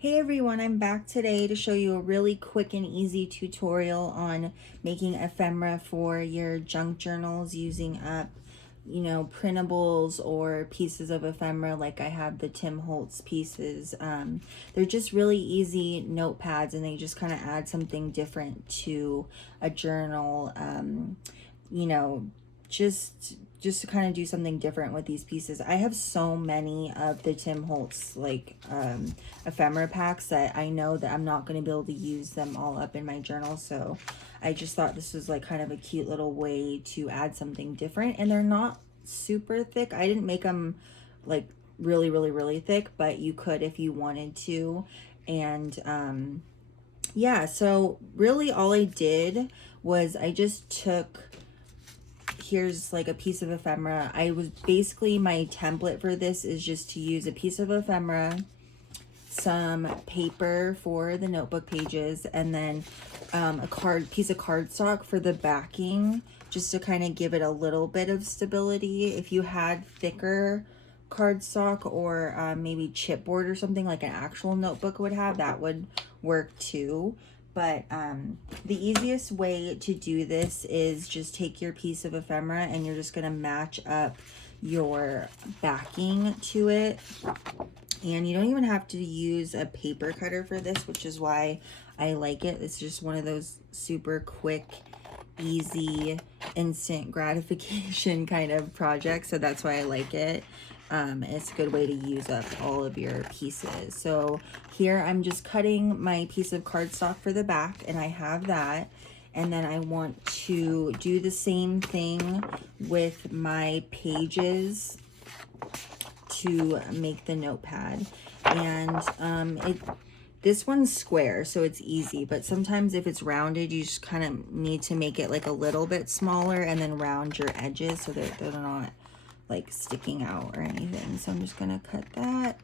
Hey everyone, I'm back today to show you a really quick and easy tutorial on making ephemera for your junk journals using up, printables or pieces of ephemera like I have the Tim Holtz pieces. They're just really easy notepads and they just kind of add something different to a journal. You know, just to kind of do something different with these pieces. I have so many of the Tim Holtz ephemera packs that I know that I'm not going to be able to use them all up in my journal, so I just thought this was like kind of a cute little way to add something different. And they're not super thick. I didn't make them like really thick, but you could if you wanted to. And yeah, so really all I did was I just took, here's like a piece of ephemera. I was basically, my template for this is just to use a piece of ephemera, some paper for the notebook pages, and then a piece of cardstock for the backing, just to kind of give it a little bit of stability. If you had thicker cardstock or maybe chipboard or something like an actual notebook would have, that would work too. But the easiest way to do this is just take your piece of ephemera and you're just going to match up your backing to it. And you don't even have to use a paper cutter for this, which is why I like it. It's just one of those super quick, easy, instant gratification kind of projects. So that's why I like it. It's a good way to use up all of your pieces. So here I'm just cutting my piece of cardstock for the back, and I have that. And then I want to do the same thing with my pages to make the notepad. And this one's square, so it's easy, but sometimes if it's rounded, you just kind of need to make it like a little bit smaller and then round your edges so that they're not like sticking out or anything. So I'm just gonna cut that.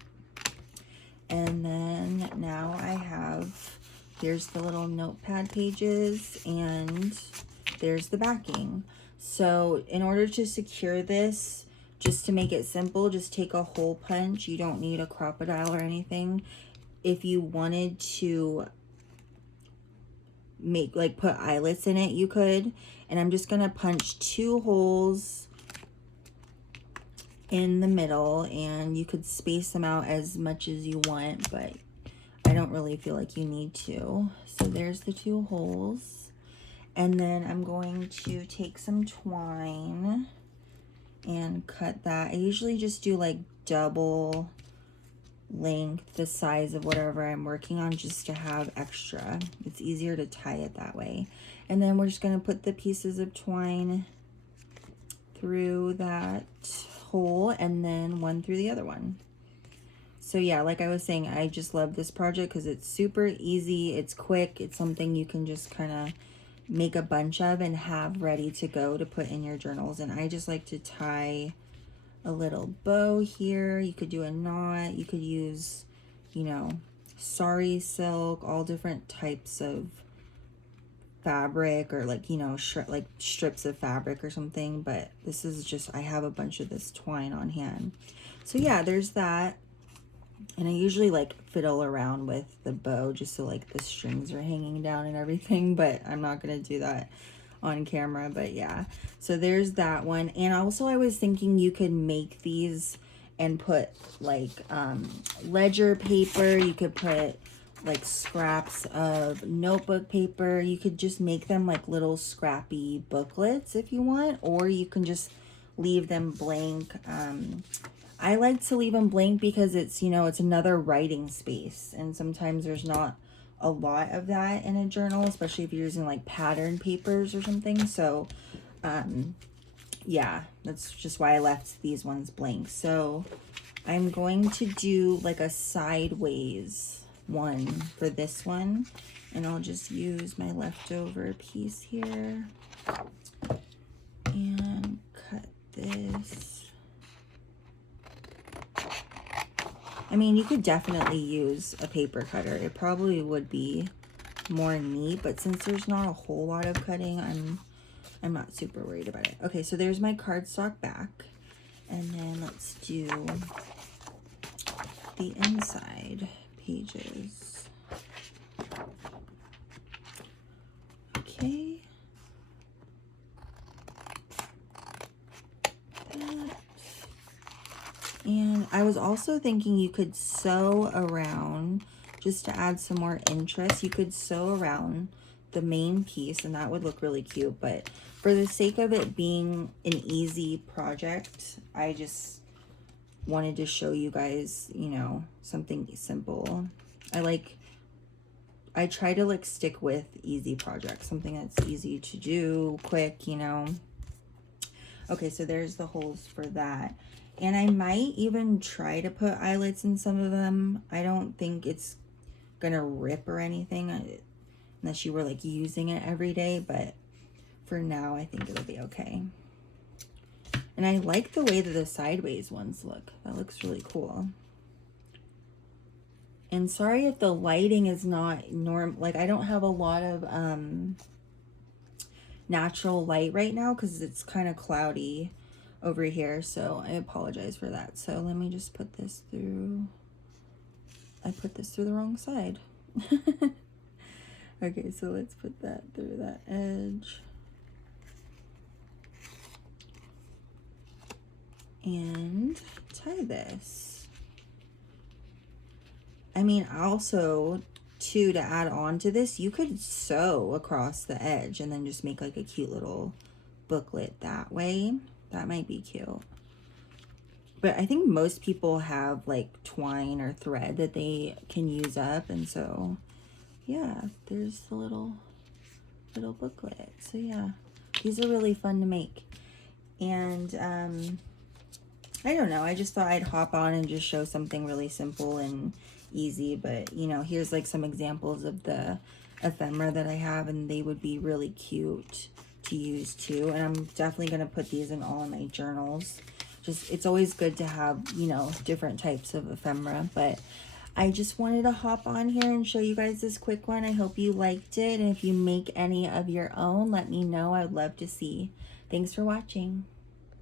And then now I have, here's the little notepad pages and there's the backing. So in order to secure this, just to make it simple, just take a hole punch. You don't need a crocodile or anything. If you wanted to make, like, put eyelets in it, you could. And I'm just gonna punch 2 holes in the middle, and you could space them out as much as you want, but I don't really feel like you need to. So there's the 2 holes. And then I'm going to take some twine and cut that. I usually just do like double length, the size of whatever I'm working on, just to have extra. It's easier to tie it that way. And then we're just going to put the pieces of twine through that hole and then one through the other one. So yeah, like I was saying, I just love this project because it's super easy, it's quick, it's something you can just kind of make a bunch of and have ready to go to put in your journals. And I just like to tie a little bow here. You could do a knot, you could use, sari silk, all different types of fabric, or like, like strips of fabric or something. But this is just, I have a bunch of this twine on hand. So yeah, there's that. And I usually like fiddle around with the bow just so like the strings are hanging down and everything, but I'm not gonna do that on camera. But yeah, so there's that one. And also I was thinking you could make these and put like ledger paper, you could put like scraps of notebook paper, you could just make them like little scrappy booklets if you want, or you can just leave them blank. I like to leave them blank because it's, it's another writing space, and sometimes there's not a lot of that in a journal, especially if you're using like pattern papers or something. So yeah, that's just why I left these ones blank. So I'm going to do like a sideways one for this one, and I'll just use my leftover piece here and cut this. I mean, you could definitely use a paper cutter. It probably would be more neat, but since there's not a whole lot of cutting, I'm not super worried about it. Okay, so there's my cardstock back. And then let's do the inside pages. Okay. That. And I was also thinking you could sew around, just to add some more interest, you could sew around the main piece and that would look really cute. But for the sake of it being an easy project, I just wanted to show you guys, you know, something simple. I try to like stick with easy projects, something that's easy to do, quick, you know. Okay, so there's the holes for that. And I might even try to put eyelets in some of them. I don't think it's gonna rip or anything unless you were like using it every day, but for now I think it'll be okay. And I like the way that the sideways ones look. That looks really cool. And sorry if the lighting is not like I don't have a lot of natural light right now because it's kind of cloudy over here, so I apologize for that. So let me just put this through. I put this through the wrong side. Okay, so let's put that through that edge. And tie this. I mean, also too, to add on to this, you could sew across the edge and then just make like a cute little booklet that way. That might be cute. But I think most people have like twine or thread that they can use up, and so yeah, there's the little booklet. So yeah, these are really fun to make. And I don't know, I just thought I'd hop on and just show something really simple and easy. But you know, here's like some examples of the ephemera that I have, and they would be really cute to use too. And I'm definitely going to put these in all of my journals. Just, it's always good to have, you know, different types of ephemera. But I just wanted to hop on here and show you guys this quick one. I hope you liked it, and if you make any of your own, let me know. I'd love to see. Thanks for watching.